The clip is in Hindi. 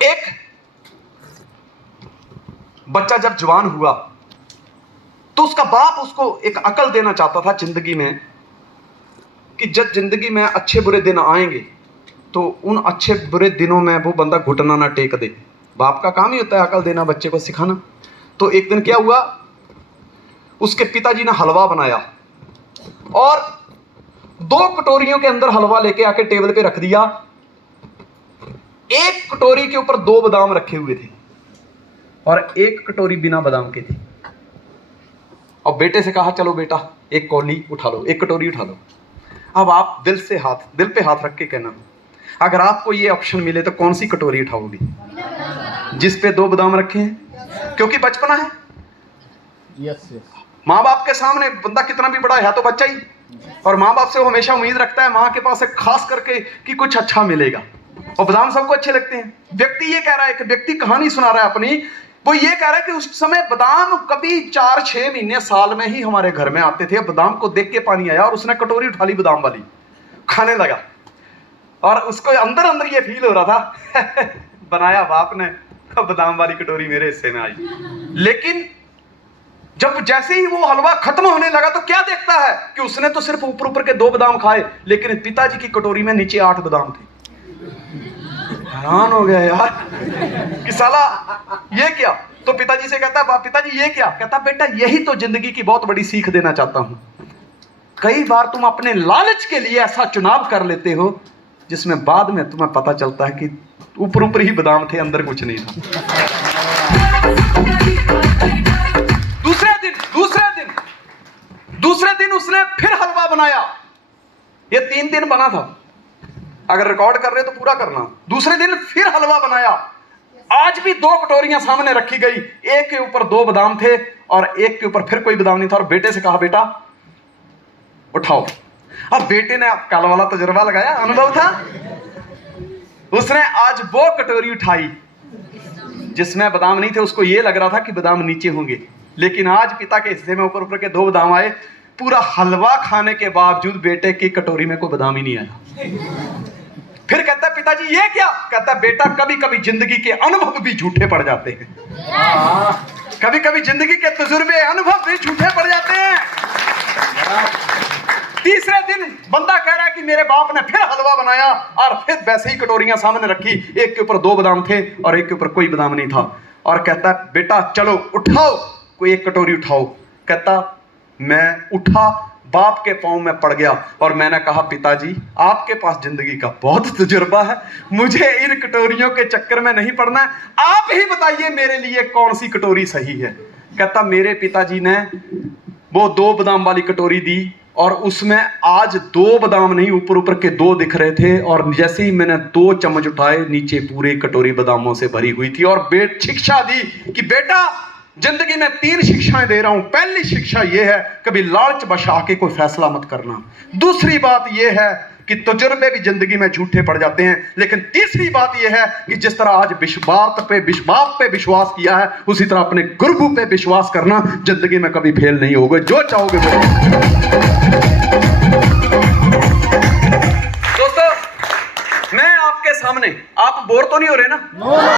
एक बच्चा जब जवान हुआ तो उसका बाप उसको एक अकल देना चाहता था जिंदगी में कि जब जिंदगी में अच्छे बुरे दिन आएंगे तो उन अच्छे बुरे दिनों में वो बंदा घुटना ना टेक दे। बाप का काम ही होता है अकल देना, बच्चे को सिखाना। तो एक दिन क्या हुआ, उसके पिताजी ने हलवा बनाया और 2 कटोरियों के अंदर हलवा लेके आके टेबल पे रख दिया। एक कटोरी के ऊपर 2 बादाम रखे हुए थे और एक कटोरी बिना बादाम के थी। और बेटे से कहा चलो बेटा एक कौली उठा लो, एक कटोरी उठा लो। अब आप दिल पे हाथ रख के कहना, अगर आपको ये ऑप्शन मिले तो कौन सी कटोरी उठाओगे? जिस पे 2 बादाम रखे हैं, क्योंकि बचपना है। यस। माँ बाप के सामने बंदा कितना भी बड़ा है तो बच्चा ही, और माँ बाप से वो हमेशा उम्मीद रखता है माँ के पास से खास करके कि कुछ अच्छा मिलेगा। और बादाम सबको अच्छे लगते हैं। व्यक्ति ये कह रहा है कि व्यक्ति कहानी सुना रहा है अपनी, वो ये कह रहा है कि उस समय बादाम कभी 4-6 महीने साल में ही हमारे घर में आते थे। बादाम को देख के पानी आया और उसने कटोरी उठा ली बादाम वाली, खाने लगा। और उसको अंदर अंदर ये फील हो रहा था बनाया बाप ने, बादाम वाली कटोरी मेरे हिस्से में आई। लेकिन जब जैसे ही वो हलवा खत्म होने लगा तो क्या देखता है कि उसने तो सिर्फ ऊपर ऊपर के 2 बादाम खाए, लेकिन पिताजी की कटोरी में नीचे 8 बादाम थे। हैरान हो गया यार कि साला ये क्या। तो पिताजी से कहता है पिताजी ये क्या? कहता बेटा यही तो जिंदगी की बहुत बड़ी सीख देना चाहता हूं। कई बार तुम अपने लालच के लिए ऐसा चुनाव कर लेते हो जिसमें बाद में तुम्हें पता चलता है कि ऊपर ऊपर ही बादाम थे, अंदर कुछ नहीं था। दूसरे दिन उसने फिर हलवा बनाया। ये 3 दिन बना था, अगर रिकॉर्ड कर रहे तो पूरा करना। दूसरे दिन फिर हलवा बनाया। आज भी 2 कटोरियां सामने रखी गई, एक के ऊपर 2 बादाम थे और एक के ऊपर फिर कोई बादाम नहीं था। और बेटे से कहा बेटा उठाओ। अब बेटे ने कल वाला तजुर्बा लगाया, अनुभव था। उसने आज वो कटोरी उठाई जिसमें बादाम नहीं थे। उसको ये लग रहा था कि बादाम नीचे होंगे, लेकिन आज पिता के हिस्से में ऊपर ऊपर के 2 बादाम आए। पूरा हलवा खाने के बावजूद बेटे की कटोरी में कोई बादाम ही नहीं आया। फिर कहता है पिताजी ये क्या? कहता है बेटा कभी कभी जिंदगी के अनुभव भी झूठे पड़ जाते हैं। कभी कभी जिंदगी के तजुर्बे अनुभव भी झूठे पड़ जाते हैं। तीसरे दिन बंदा कह रहा है कि मेरे बाप ने फिर हलवा बनाया और फिर वैसे ही कटोरियां सामने रखी, एक के ऊपर 2 बादाम थे और एक के ऊपर कोई बादाम नहीं था। और कहता है बेटा चलो उठाओ, कोई एक कटोरी उठाओ। कहता मैं उठा, बाप के पांव में पड़ गया और मैंने कहा पिताजी आपके पास जिंदगी का बहुत तजुर्बा है, मुझे इन कटोरियों के चक्कर में नहीं पड़ना है। आप ही बताइए मेरे लिए कौन सी कटोरी सही है। कहता मेरे पिताजी ने वो 2 बादाम वाली कटोरी दी और उसमें आज 2 बादाम नहीं ऊपर ऊपर के 2 दिख रहे थे। और जैसे ही मैंने 2 चम्मच उठाए नीचे पूरी कटोरी बादामों से भरी हुई थी। और शिक्षा दी कि बेटा जिंदगी में 3 शिक्षाएं दे रहा हूं। पहली शिक्षा यह है कभी लालच बशा के कोई फैसला मत करना। दूसरी बात यह है कि तजुर्बे भी जिंदगी में झूठे पड़ जाते हैं। लेकिन तीसरी बात यह है कि जिस तरह आज बाप पे विश्वास किया है उसी तरह अपने गुरु पे विश्वास करना, जिंदगी में कभी फेल नहीं होगे। जो चाहोगे वो। दोस्तों मैं आपके सामने, आप बोर तो नहीं हो रहे ना?